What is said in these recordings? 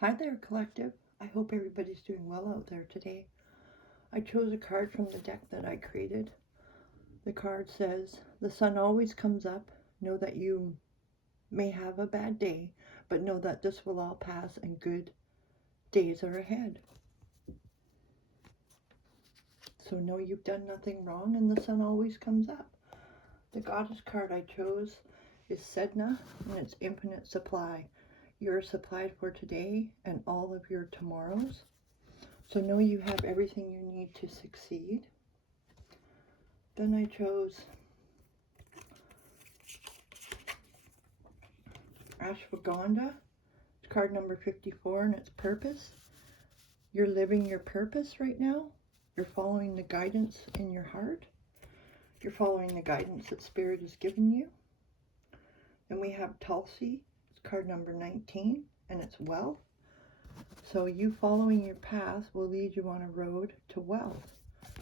Hi there, collective. I hope everybody's doing well out there today. I chose a card from the deck that I created. The card says, "The sun always comes up. Know that you may have a bad day, but know that this will all pass and good days are ahead." So know you've done nothing wrong and the sun always comes up. The goddess card I chose is Sedna, and it's infinite supply. You're supplied for today and all of your tomorrows. So know you have everything you need to succeed. Then I chose Ashwagandha. It's card number 54, and it's purpose. You're living your purpose right now. You're following the guidance in your heart. You're following the guidance that Spirit has given you. Then we have Tulsi. It's card number 19, and it's wealth. So you following your path will lead you on a road to wealth.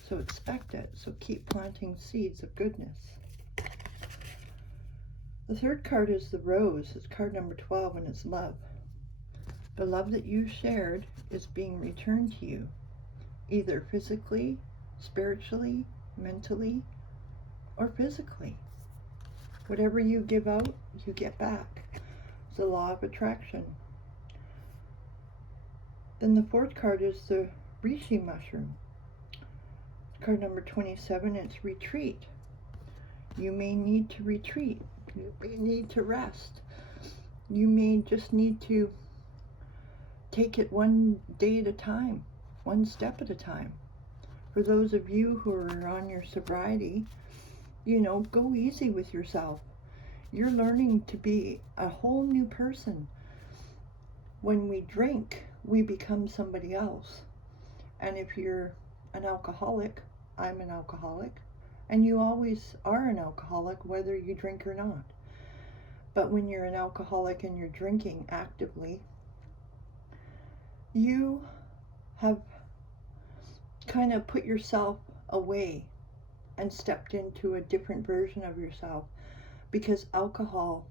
So expect it. So keep planting seeds of goodness. The third card is the rose. It's card number 12, and it's love. The love that you shared is being returned to you, either physically, spiritually, mentally, or physically. Whatever you give out, you get back. It's the law of attraction. Then the fourth card is the reishi mushroom. Card number 27, it's retreat. You may need to retreat. You may need to rest. You may just need to take it one day at a time, one step at a time. For those of you who are on your sobriety, go easy with yourself. You're learning to be a whole new person. When we drink, we become somebody else. And if you're an alcoholic, I'm an alcoholic, and you always are an alcoholic whether you drink or not. But when you're an alcoholic and you're drinking actively, you have kind of put yourself away and stepped into a different version of yourself, because alcohol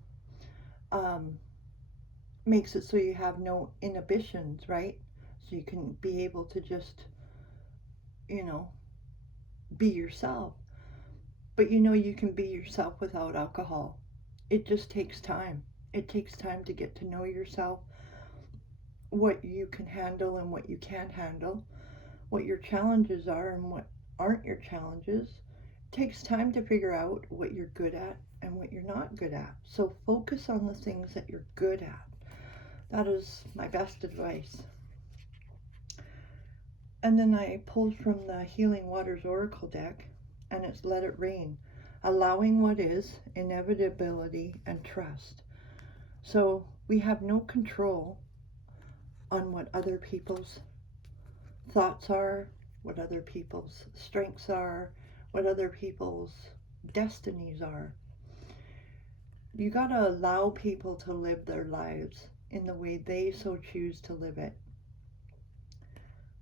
makes it so you have no inhibitions, right? So you can be able to just, be yourself. But you can be yourself without alcohol. It just takes time. It takes time to get to know yourself, what you can handle and what you can't handle, what your challenges are and what aren't your challenges. It takes time to figure out what you're good at and what you're not good at. So focus on the things that you're good at. That is my best advice. And then I pulled from the Healing Waters Oracle deck, and it's Let It Rain. Allowing what is, inevitability, and trust. So we have no control on what other people's thoughts are, what other people's strengths are, what other people's destinies are. You gotta allow people to live their lives in the way they so choose to live it.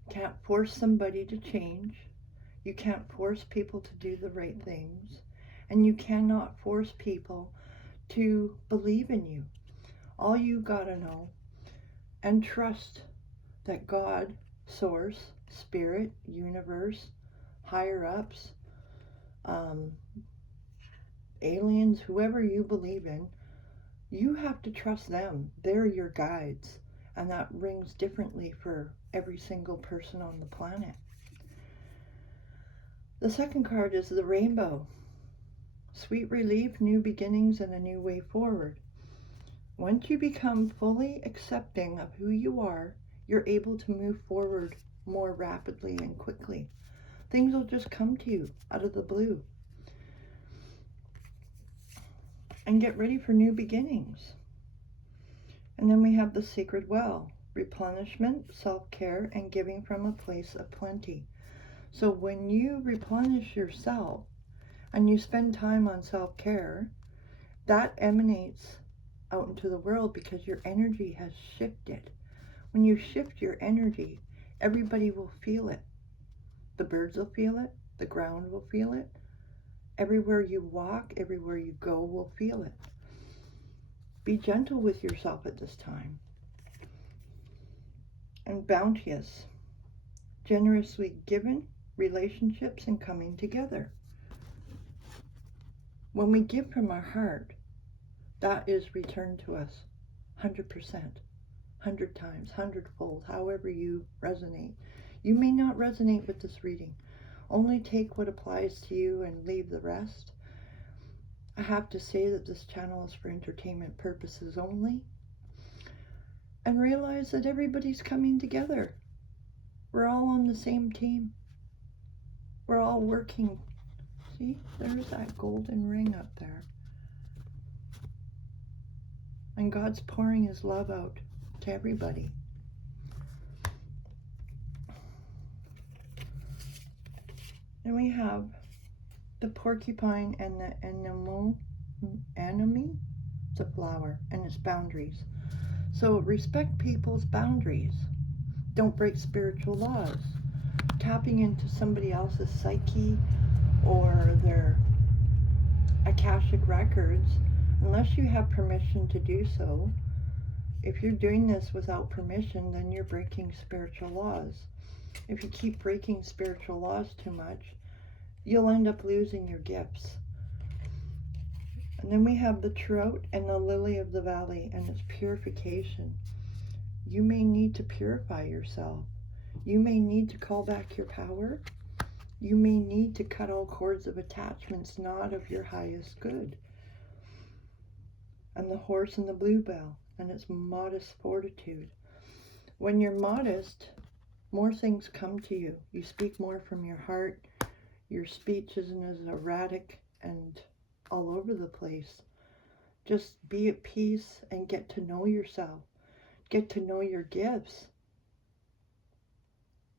Can't force somebody to change. You can't force people to do the right things. And you cannot force people to believe in you. All you gotta know and trust that God, Source, Spirit, Universe, higher ups, aliens, whoever you believe in, you have to trust them. They're your guides. And that rings differently for every single person on the planet. The second card is the rainbow. Sweet relief, new beginnings, and a new way forward. Once you become fully accepting of who you are, you're able to move forward more rapidly and quickly. Things will just come to you out of the blue. And get ready for new beginnings. And then we have the sacred well, replenishment, self-care, and giving from a place of plenty. So when you replenish yourself and you spend time on self-care, that emanates out into the world because your energy has shifted. When you shift your energy, everybody will feel it. The birds will feel it. The ground will feel it. Everywhere you walk, everywhere you go will feel it. Be gentle with yourself at this time. and bounteous, generously given, relationships, and coming together. When we give from our heart, that is returned to us 100%, 100 times, 100-fold, however you resonate. You may not resonate with this reading. Only take what applies to you and leave the rest. I have to say that this channel is for entertainment purposes only. And realize that everybody's coming together. We're all on the same team. We're all working. See, there's that golden ring up there. And God's pouring his love out to everybody. And we have the porcupine and the anemone. It's a flower and its boundaries. So respect people's boundaries. Don't break spiritual laws. Tapping into somebody else's psyche or their Akashic records, unless you have permission to do so. If you're doing this without permission, then you're breaking spiritual laws. If you keep breaking spiritual laws too much, you'll end up losing your gifts. And then we have the trout and the lily of the valley and its purification. You may need to purify yourself. You may need to call back your power. You may need to cut all cords of attachments not of your highest good. And the horse and the bluebell and its modest fortitude. When you're modest, more things come to you. You speak more from your heart. Your speech isn't as erratic and all over the place. Just be at peace and get to know yourself. Get to know your gifts.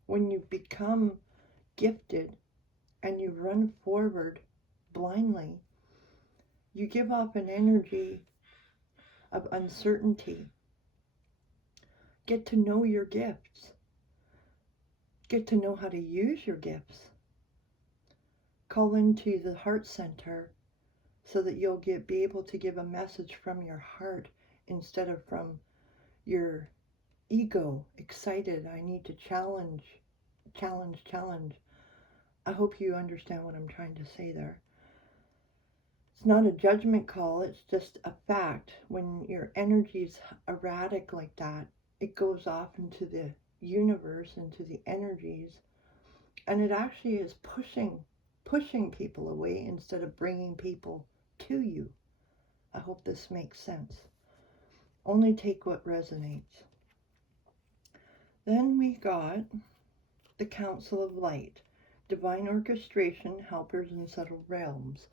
When you become gifted and you run forward blindly, you give off an energy of uncertainty. Get to know your gifts. Get to know how to use your gifts. Call into the heart center so that you'll be able to give a message from your heart instead of from your ego, excited. I need to challenge. I hope you understand what I'm trying to say there. It's not a judgment call, it's just a fact. When your energy's erratic like that, it goes off into the universe, into the energies, and it actually is pushing people away instead of bringing people to you. I hope this makes sense. Only take what resonates. Then we got the Council of Light, divine orchestration, helpers in subtle realms.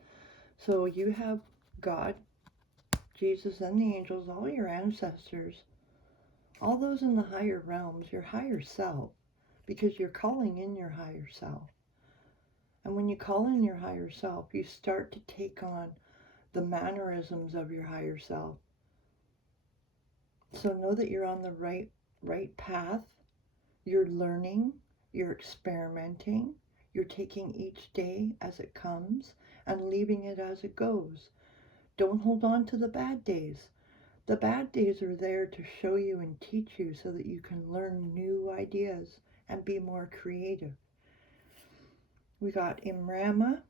So you have God, Jesus, and the angels, all your ancestors, all those in the higher realms, your higher self, because you're calling in your higher self. And when you call in your higher self, you start to take on the mannerisms of your higher self. So know that you're on the right path. You're learning, you're experimenting, you're taking each day as it comes and leaving it as it goes. Don't hold on to the bad days. The bad days are there to show you and teach you so that you can learn new ideas and be more creative. We got Imrama.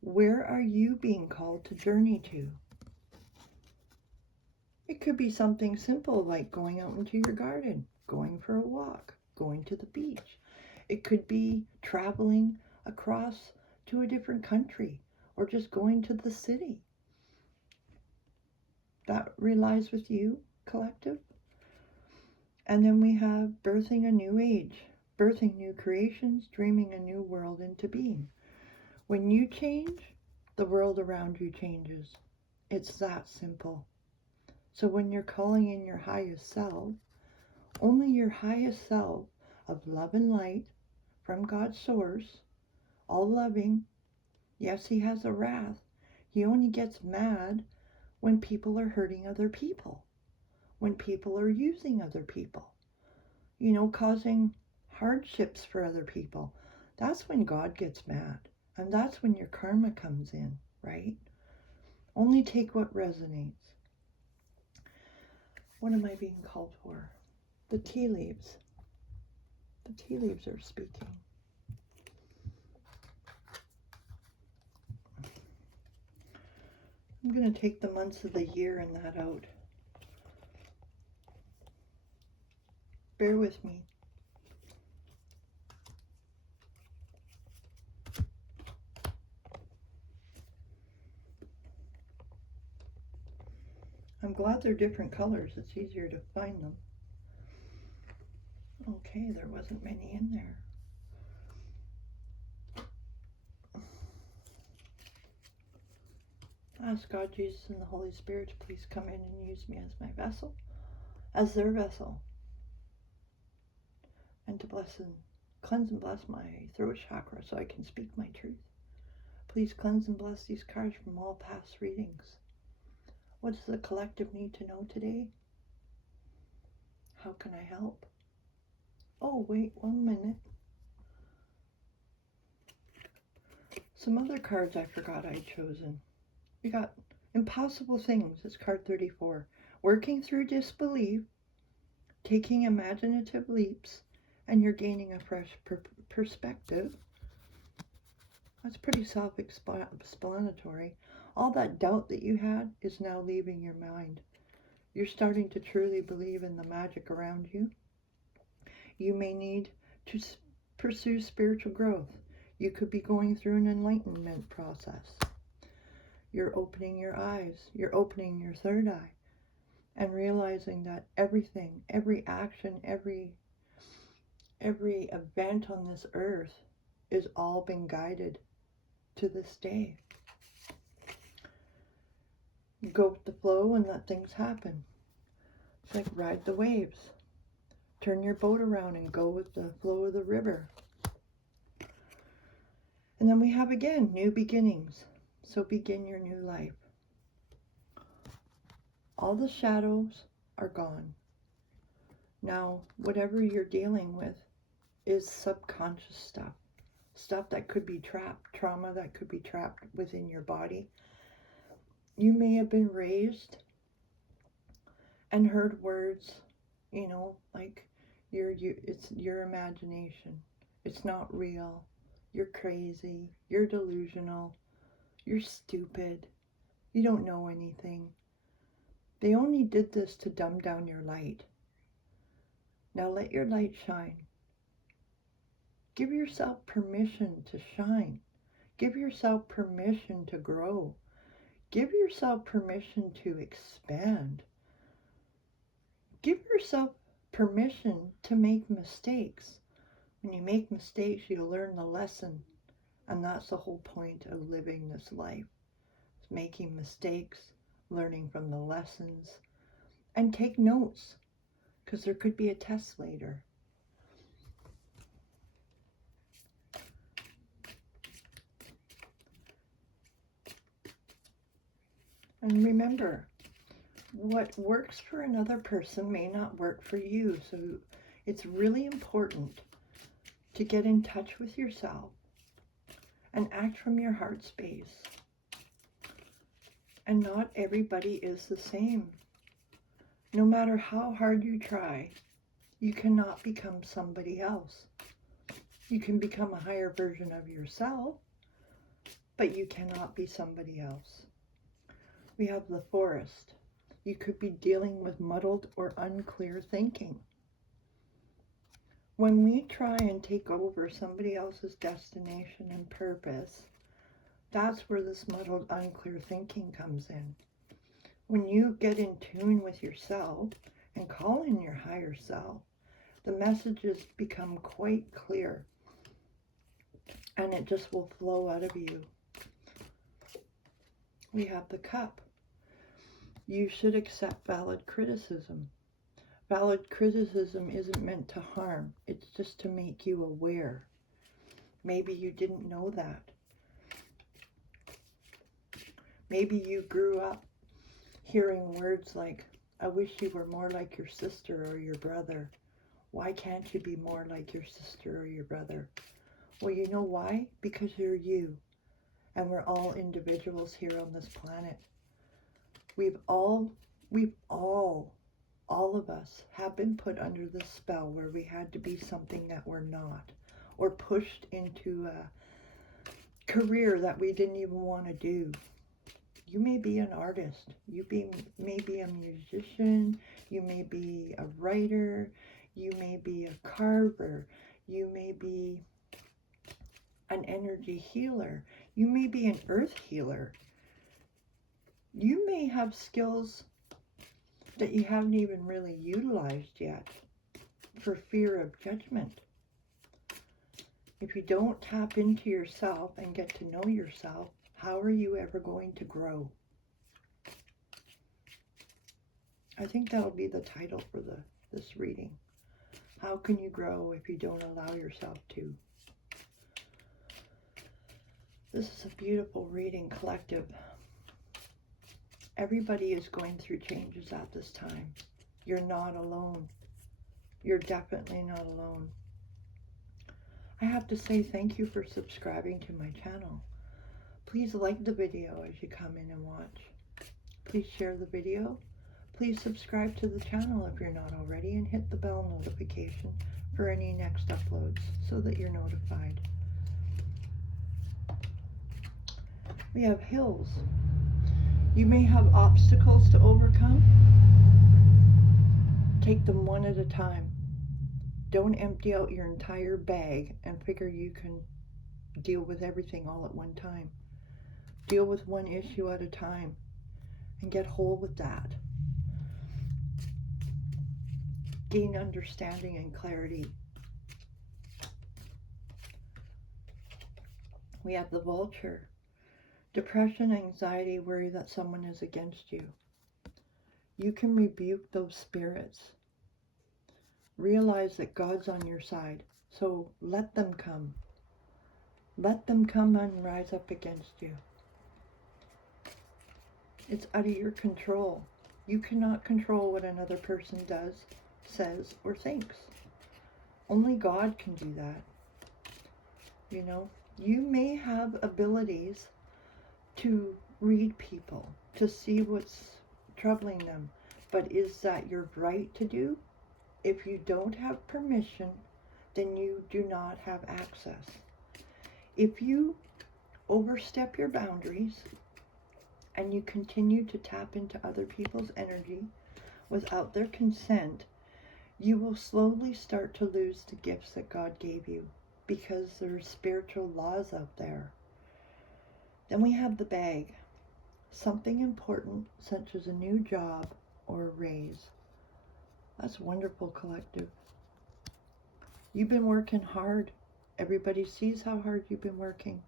Where are you being called to journey to? It could be something simple like going out into your garden, going for a walk, going to the beach. It could be traveling across to a different country or just going to the city. That relies with you, collective. And then we have birthing a new age, birthing new creations, dreaming a new world into being. When you change, the world around you changes. It's that simple. So when you're calling in your highest self, only your highest self of love and light from God's source, all loving. Yes, he has a wrath. He only gets mad when people are hurting other people, when people are using other people, causing hardships for other people. That's when God gets mad. And that's when your karma comes in, right? Only take what resonates. What am I being called for? The tea leaves. The tea leaves are speaking. I'm going to take the months of the year and that out. Bear with me. I'm glad they're different colors. It's easier to find them. Okay, there wasn't many in there. Ask God, Jesus, and the Holy Spirit to please come in and use me as my vessel, as their vessel, and to cleanse and bless my throat chakra so I can speak my truth. Please cleanse and bless these cards from all past readings. What does the collective need to know today? How can I help? Oh, wait 1 minute. Some other cards I forgot I'd chosen. We got Impossible Things. It's card 34. Working through disbelief, taking imaginative leaps, and you're gaining a fresh perspective. That's pretty self-explanatory. All that doubt that you had is now leaving your mind. You're starting to truly believe in the magic around you. You may need to pursue spiritual growth. You could be going through an enlightenment process. You're opening your eyes. You're opening your third eye and realizing that everything, every action, every event on this earth is all being guided to this day. You go with the flow and let things happen. It's like ride the waves. Turn your boat around and go with the flow of the river. And then we have again new beginnings. So begin your new life. All the shadows are gone. Now, whatever you're dealing with is subconscious stuff. Stuff that could be trapped, trauma that could be trapped within your body. You may have been raised and heard words, like it's your imagination. It's not real. You're crazy. You're delusional. You're stupid. You don't know anything. They only did this to dumb down your light. Now let your light shine. Give yourself permission to shine. Give yourself permission to grow. Give yourself permission to expand. Give yourself permission to make mistakes. When you make mistakes, you learn the lesson. And that's the whole point of living this life. It's making mistakes, learning from the lessons, and take notes, because there could be a test later. And remember, what works for another person may not work for you. So it's really important to get in touch with yourself and act from your heart space. And not everybody is the same. No matter how hard you try, you cannot become somebody else. You can become a higher version of yourself, but you cannot be somebody else. We have the Forest. You could be dealing with muddled or unclear thinking. When we try and take over somebody else's destination and purpose, that's where this muddled, unclear thinking comes in. When you get in tune with yourself and call in your higher self, the messages become quite clear, and it just will flow out of you. We have the Cup. You should accept valid criticism. Valid criticism isn't meant to harm. It's just to make you aware. Maybe you didn't know that. Maybe you grew up hearing words like, I wish you were more like your sister or your brother. Why can't you be more like your sister or your brother? Well, you know why? Because you're you. And we're all individuals here on this planet. We've all All of us have been put under this spell where we had to be something that we're not, or pushed into a career that we didn't even want to do. You may be an artist, may be a musician, you may be a writer, you may be a carver, you may be an energy healer, you may be an earth healer. You may have skills that you haven't even really utilized yet for fear of judgment. If you don't tap into yourself and get to know yourself, how are you ever going to grow? I think that'll be the title for this reading. How can you grow if you don't allow yourself to? This is a beautiful reading, collective. Everybody is going through changes at this time. You're not alone. You're definitely not alone. I have to say thank you for subscribing to my channel. Please like the video as you come in and watch. Please share the video. Please subscribe to the channel if you're not already, and hit the bell notification for any next uploads so that you're notified. We have hills. You may have obstacles to overcome. Take them one at a time. Don't empty out your entire bag and figure you can deal with everything all at one time. Deal with one issue at a time and get whole with that. Gain understanding and clarity. We have the vulture. Depression, anxiety, worry that someone is against you. You can rebuke those spirits. Realize that God's on your side. So let them come. Let them come and rise up against you. It's out of your control. You cannot control what another person does, says, or thinks. Only God can do that. You know, you may have abilities to read people, to see what's troubling them, but is that your right to do? If you don't have permission, then you do not have access. If you overstep your boundaries and you continue to tap into other people's energy without their consent, you will slowly start to lose the gifts that God gave you, because there are spiritual laws out there. Then we have the bag. Something important, such as a new job or a raise. That's wonderful, collective. You've been working hard. Everybody sees how hard you've been working,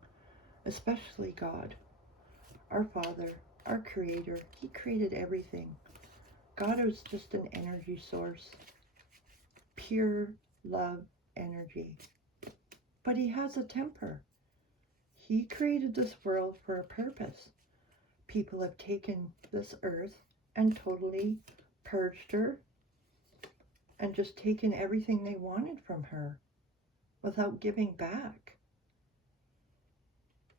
especially God, our Father, our Creator. He created everything. God is just an energy source, pure love energy. But He has a temper. He created this world for a purpose. People have taken this earth and totally purged her and just taken everything they wanted from her without giving back.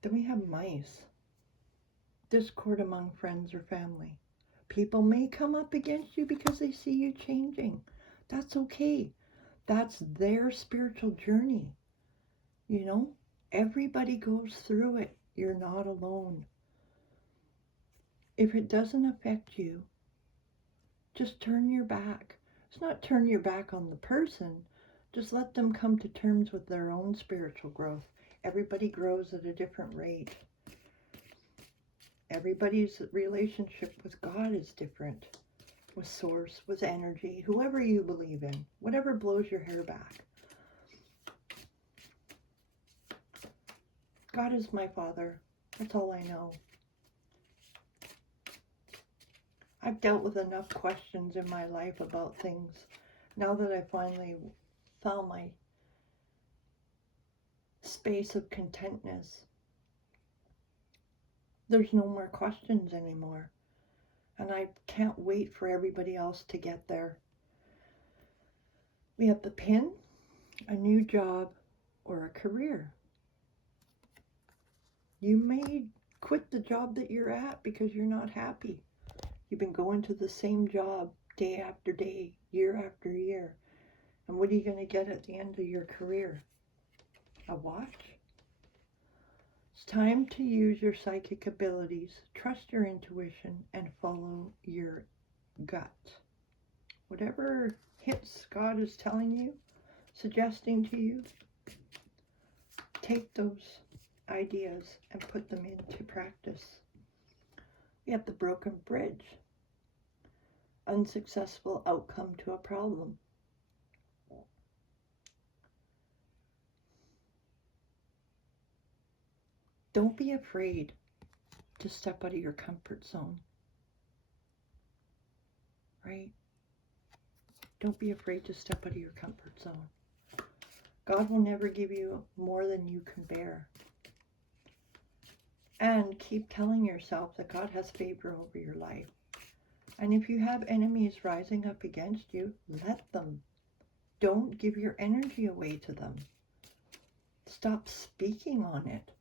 Then we have mice. Discord among friends or family. People may come up against you because they see you changing. That's okay. That's their spiritual journey. You know, everybody goes through it. You're not alone. If it doesn't affect you, just turn your back. It's not turn your back on the person. Just let them come to terms with their own spiritual growth. Everybody grows at a different rate. Everybody's relationship with God is different. With source, with energy, whoever you believe in. Whatever blows your hair back. God is my Father. That's all I know. I've dealt with enough questions in my life about things. Now that I finally found my space of contentness, there's no more questions anymore. And I can't wait for everybody else to get there. We have the pin, a new job, or a career. You may quit the job that you're at because you're not happy. You've been going to the same job day after day, year after year. And what are you going to get at the end of your career? A watch? It's time to use your psychic abilities, trust your intuition, and follow your gut. Whatever hits God is telling you, suggesting to you, take those ideas and put them into practice. We have the broken bridge. Unsuccessful outcome to a problem. Don't be afraid to step out of your comfort zone. Right? Don't be afraid to step out of your comfort zone. God will never give you more than you can bear. And keep telling yourself that God has favor over your life. And if you have enemies rising up against you, let them. Don't give your energy away to them. Stop speaking on it.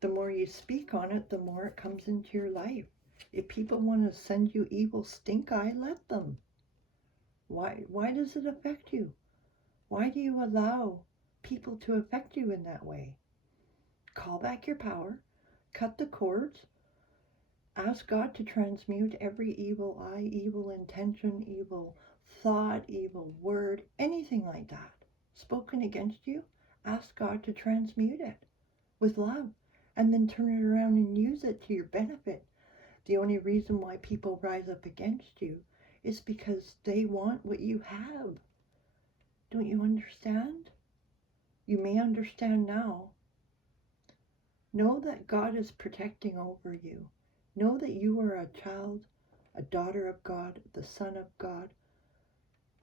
The more you speak on it, the more it comes into your life. If people want to send you evil stink eye, let them. Why does it affect you? Why do you allow people to affect you in that way? Call back your power. Cut the cords. Ask God to transmute every evil eye, evil intention, evil thought, evil word, anything like that spoken against you. Ask God to transmute it with love and then turn it around and use it to your benefit. The only reason why people rise up against you is because they want what you have. Don't you understand? You may understand now. Know that God is protecting over you. Know that you are a child, a daughter of God, the son of God,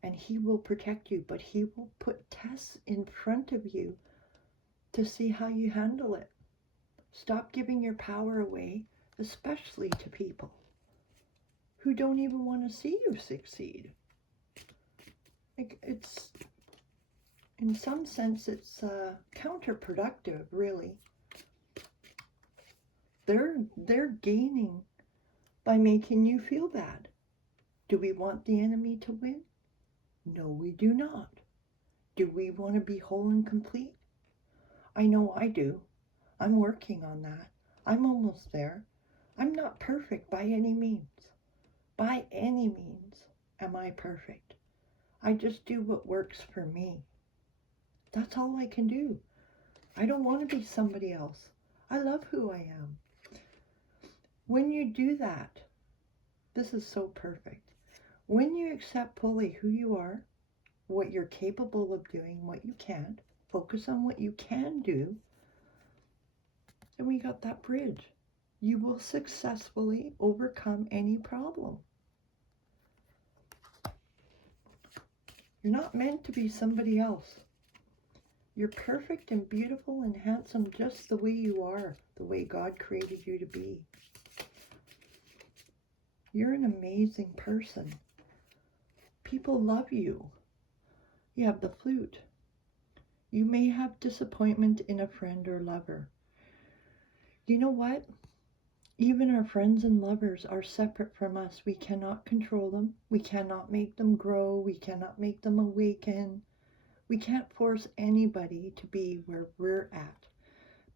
and He will protect you, but He will put tests in front of you to see how you handle it. Stop giving your power away, especially to people who don't even want to see you succeed. It's, in some sense, it's counterproductive, really. They're gaining by making you feel bad. Do we want the enemy to win? No, we do not. Do we want to be whole and complete? I know I do. I'm working on that. I'm almost there. I'm not perfect by any means. By any means am I perfect. I just do what works for me. That's all I can do. I don't want to be somebody else. I love who I am. When you do that, this is so perfect. When you accept fully who you are, what you're capable of doing, what you can't, focus on what you can do, and we got that bridge. You will successfully overcome any problem. You're not meant to be somebody else. You're perfect and beautiful and handsome just the way you are, the way God created you to be. You're an amazing person. People love you. You have the flute. You may have disappointment in a friend or lover. You know what? Even our friends and lovers are separate from us. We cannot control them. We cannot make them grow. We cannot make them awaken. We can't force anybody to be where we're at.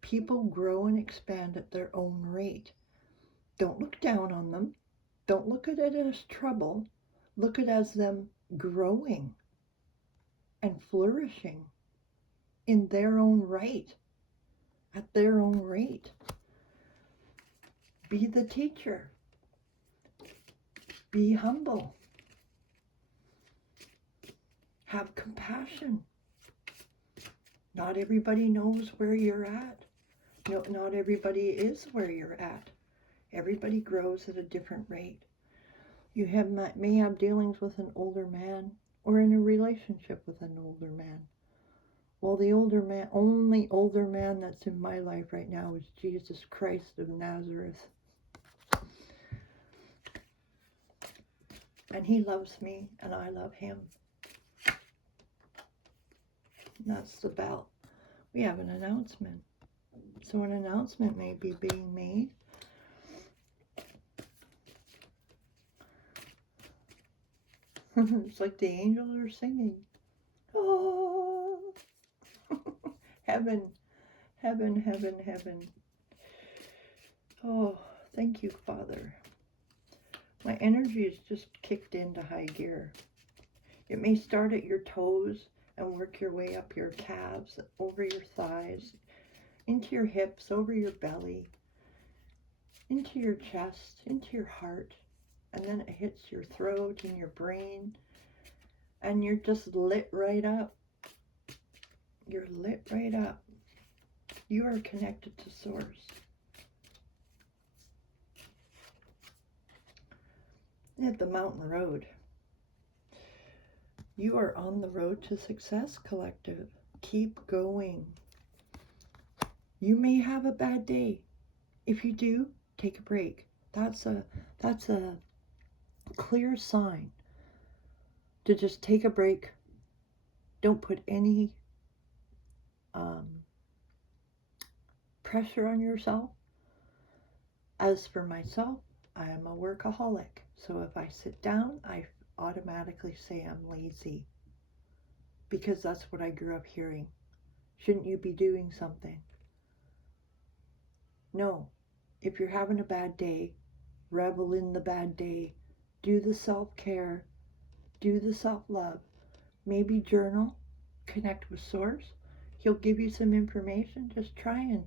People grow and expand at their own rate. Don't look down on them. Don't look at it as trouble. Look at it as them growing and flourishing in their own right, at their own rate. Be the teacher. Be humble. Have compassion. Not everybody knows where you're at. No, not everybody is where you're at. Everybody grows at a different rate. You may have dealings with an older man or in a relationship with an older man. Well, the only older man that's in my life right now is Jesus Christ of Nazareth. And He loves me and I love Him. And that's the bell. We have an announcement. So an announcement may be being made. It's like the angels are singing. Oh, heaven, heaven, heaven, heaven. Oh, thank you, Father. My energy is just kicked into high gear. It may start at your toes and work your way up your calves, over your thighs, into your hips, over your belly, into your chest, into your heart, and then it hits your throat and your brain, and you're just lit right up. You're lit right up. You are connected to Source. At the mountain road. You are on the road to success, collective. Keep going. You may have a bad day. If you do, take a break. That's a clear sign to just take a break. Don't put any pressure on yourself. As for myself, I am a workaholic. So if I sit down, I automatically say I'm lazy. Because that's what I grew up hearing. Shouldn't you be doing something? No. If you're having a bad day, revel in the bad day. Do the self-care. Do the self-love. Maybe journal. Connect with Source. He'll give you some information. Just try and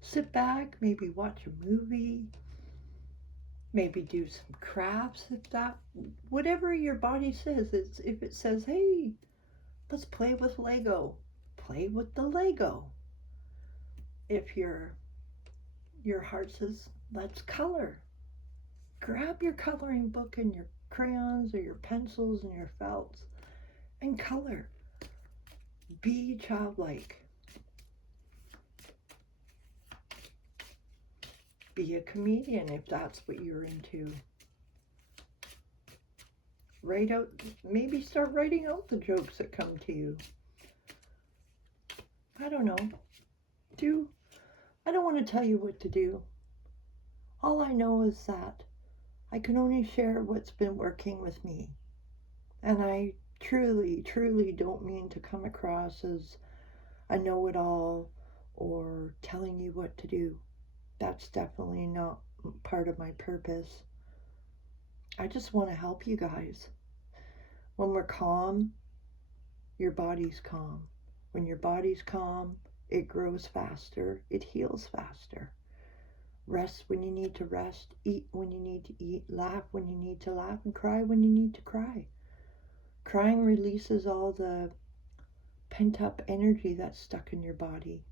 sit back. Maybe watch a movie. Maybe do some crafts. Whatever your body says. If it says, hey, let's play with Lego. Play with the Lego. If your heart says, let's color. Grab your coloring book and your crayons or your pencils and your felts and color. Be childlike. Be a comedian if that's what you're into. Maybe start writing out the jokes that come to you. I don't know. I don't want to tell you what to do. All I know is that I can only share what's been working with me. And I truly, truly don't mean to come across as a know-it-all or telling you what to do. That's definitely not part of my purpose. I just want to help you guys. When we're calm, your body's calm. When your body's calm, it grows faster, it heals faster. Rest when you need to rest, eat when you need to eat, laugh when you need to laugh, and cry when you need to cry. Crying releases all the pent-up energy that's stuck in your body.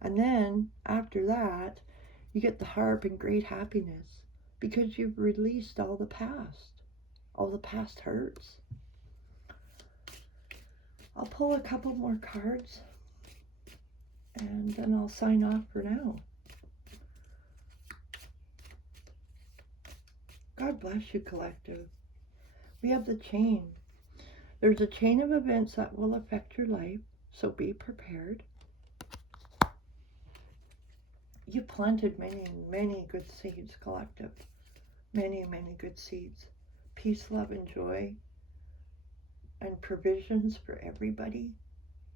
And then, after that, you get the harp and great happiness because you've released all the past hurts. I'll pull a couple more cards and then I'll sign off for now. God bless you, collective. We have the chain. There's a chain of events that will affect your life, so be prepared. You planted many, many good seeds, collective. Many, many good seeds. Peace, love, and joy, and provisions for everybody.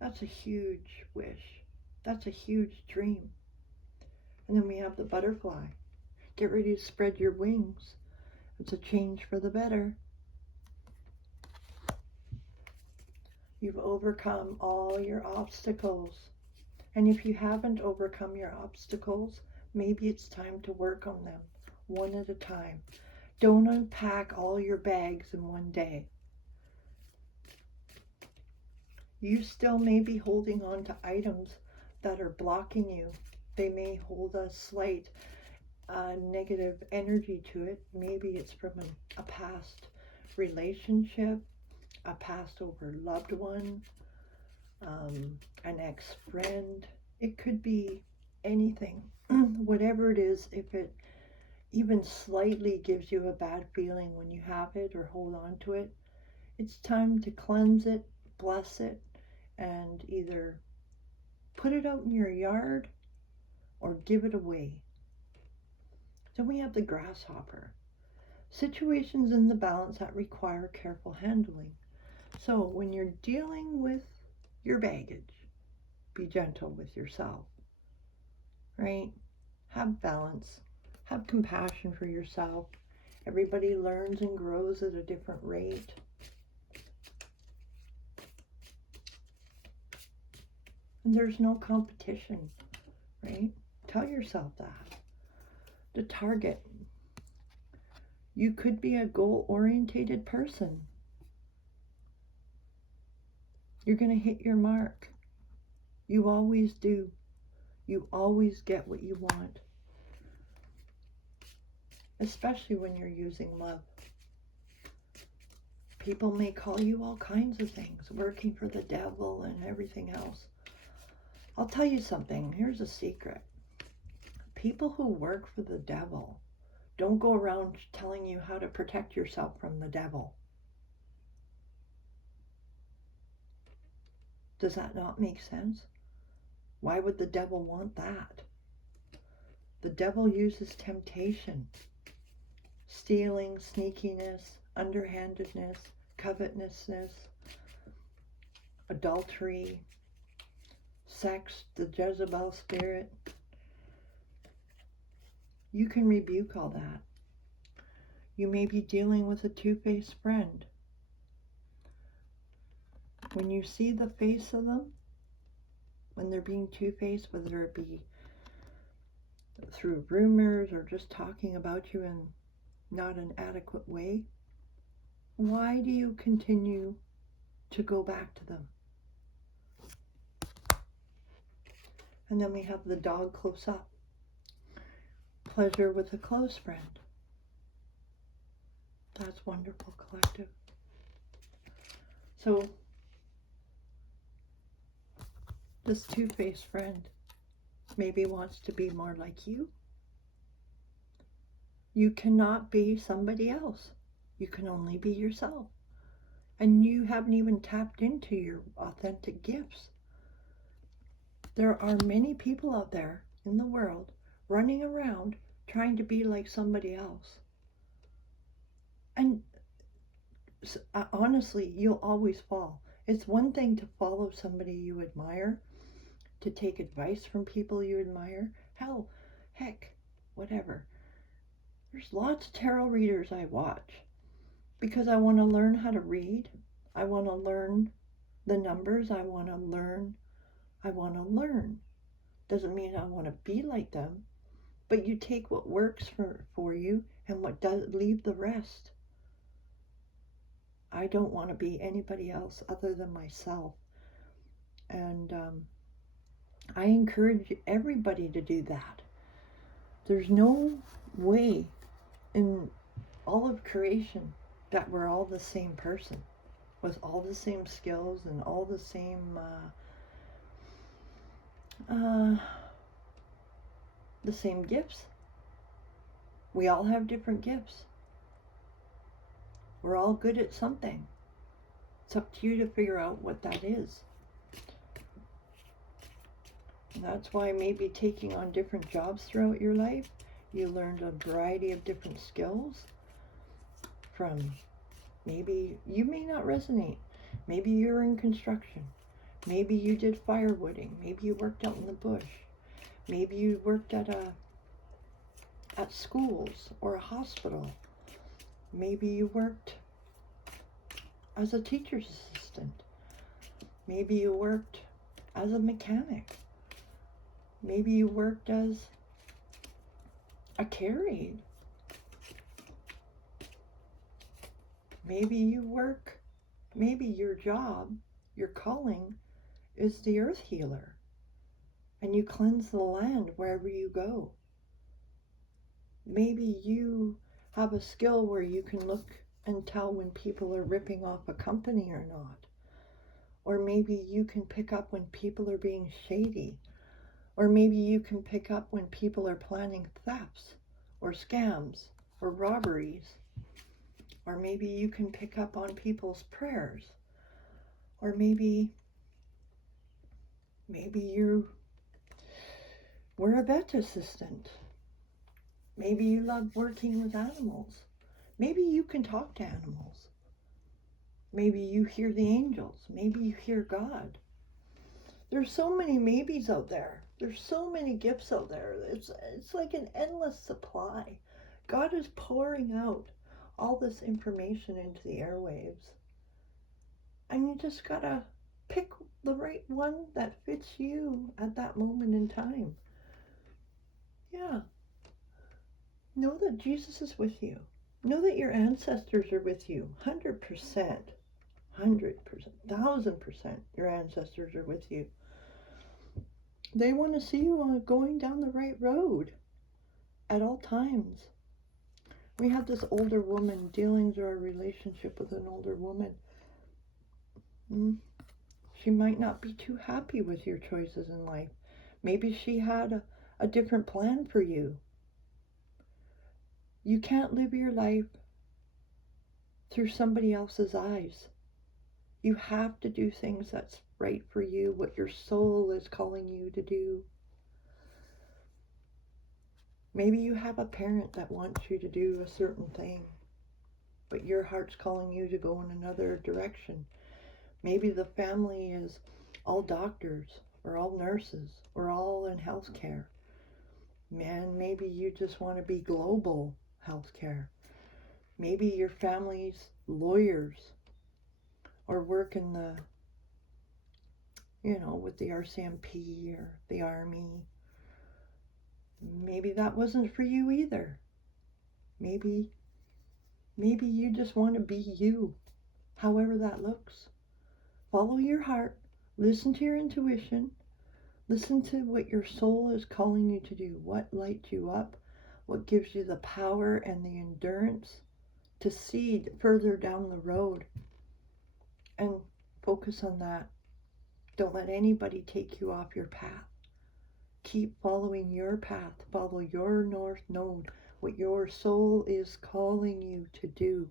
That's a huge wish. That's a huge dream. And then we have the butterfly. Get ready to spread your wings. It's a change for the better. You've overcome all your obstacles. And if you haven't overcome your obstacles, maybe it's time to work on them, one at a time. Don't unpack all your bags in one day. You still may be holding on to items that are blocking you. They may hold a slight negative energy to it. Maybe it's from a past relationship, a past over loved one, an ex-friend. It could be anything. Whatever it is, if it even slightly gives you a bad feeling when you have it or hold on to it, it's time to cleanse it, bless it, and either put it out in your yard or give it away. Then we have the grasshopper. situations in the balance that require careful handling. So when you're dealing with your baggage, be gentle with yourself, right? Have balance, have compassion for yourself. Everybody learns and grows at a different rate. And there's no competition, right? Tell yourself that. The target. You could be a goal-orientated person. You're going to hit your mark. You always do. You always get what you want. Especially when you're using love. People may call you all kinds of things, working for the devil and everything else. I'll tell you something. Here's a secret. People who work for the devil don't go around telling you how to protect yourself from the devil. Does that not make sense? Why would the devil want that? The devil uses temptation, stealing, sneakiness, underhandedness, covetousness, adultery, sex, the Jezebel spirit. You can rebuke all that. You may be dealing with a two-faced friend. When you see the face of them, when they're being two-faced, whether it be through rumors or just talking about you in not an adequate way, why do you continue to go back to them? And then we have the dog close up. Pleasure with a close friend. That's wonderful, collective. So, this two-faced friend maybe wants to be more like you. You cannot be somebody else. You can only be yourself. And you haven't even tapped into your authentic gifts. There are many people out there in the world running around trying to be like somebody else. And honestly, you'll always fall. It's one thing to follow somebody you admire, to take advice from people you admire. Heck, whatever. There's lots of tarot readers I watch because I want to learn how to read. I want to learn the numbers. I want to learn. Doesn't mean I want to be like them, but you take what works for you and what does, leave the rest. I don't want to be anybody else other than myself. And I encourage everybody to do that. There's no way in all of creation that we're all the same person with all the same skills and all the same gifts. We all have different gifts. We're all good at something. It's up to you to figure out what that is. And that's why maybe taking on different jobs throughout your life, you learned a variety of different skills from maybe you may not resonate. Maybe you're in construction. Maybe you did firewooding. Maybe you worked out in the bush. Maybe you worked at schools or a hospital. Maybe you worked as a teacher's assistant. Maybe you worked as a mechanic. Maybe you worked as a care aide. Maybe your job, your calling is the earth healer, and you cleanse the land wherever you go. Maybe you have a skill where you can look and tell when people are ripping off a company or not. Or maybe you can pick up when people are being shady. Or maybe you can pick up when people are planning thefts or scams or robberies. Or maybe you can pick up on people's prayers. Or maybe we're a vet assistant. Maybe you love working with animals. Maybe you can talk to animals. Maybe you hear the angels. Maybe you hear God. There's so many maybes out there. There's so many gifts out there. It's like an endless supply. God is pouring out all this information into the airwaves. And you just gotta pick the right one that fits you at that moment in time. Yeah. Know that Jesus is with you. Know that your ancestors are with you. 100%. 100%. 1,000% your ancestors are with you. They want to see you going down the right road at all times. We have this older woman dealing through our relationship with an older woman. She might not be too happy with your choices in life. Maybe she had a different plan for you. You can't live your life through somebody else's eyes. You have to do things that's right for you, what your soul is calling you to do. Maybe you have a parent that wants you to do a certain thing, but your heart's calling you to go in another direction. Maybe the family is all doctors or all nurses or all in healthcare. Man, maybe you just want to be global healthcare. Maybe your family's lawyers or work in the, with the RCMP or the Army. Maybe that wasn't for you either. Maybe you just want to be you, however that looks. Follow your heart, listen to your intuition, listen to what your soul is calling you to do, what lights you up, what gives you the power and the endurance to see further down the road, and focus on that. Don't let anybody take you off your path. Keep following your path, follow your north node, what your soul is calling you to do.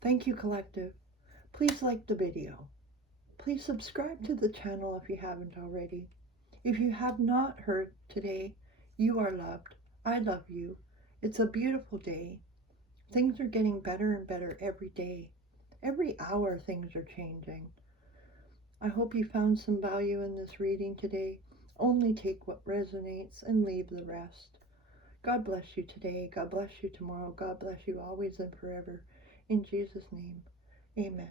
Thank you, collective. Please like the video. Please subscribe to the channel if you haven't already. If you have not heard today, you are loved. I love you. It's a beautiful day. Things are getting better and better every day. Every hour things are changing. I hope you found some value in this reading today. Only take what resonates and leave the rest. God bless you today. God bless you tomorrow. God bless you always and forever. In Jesus' name, amen.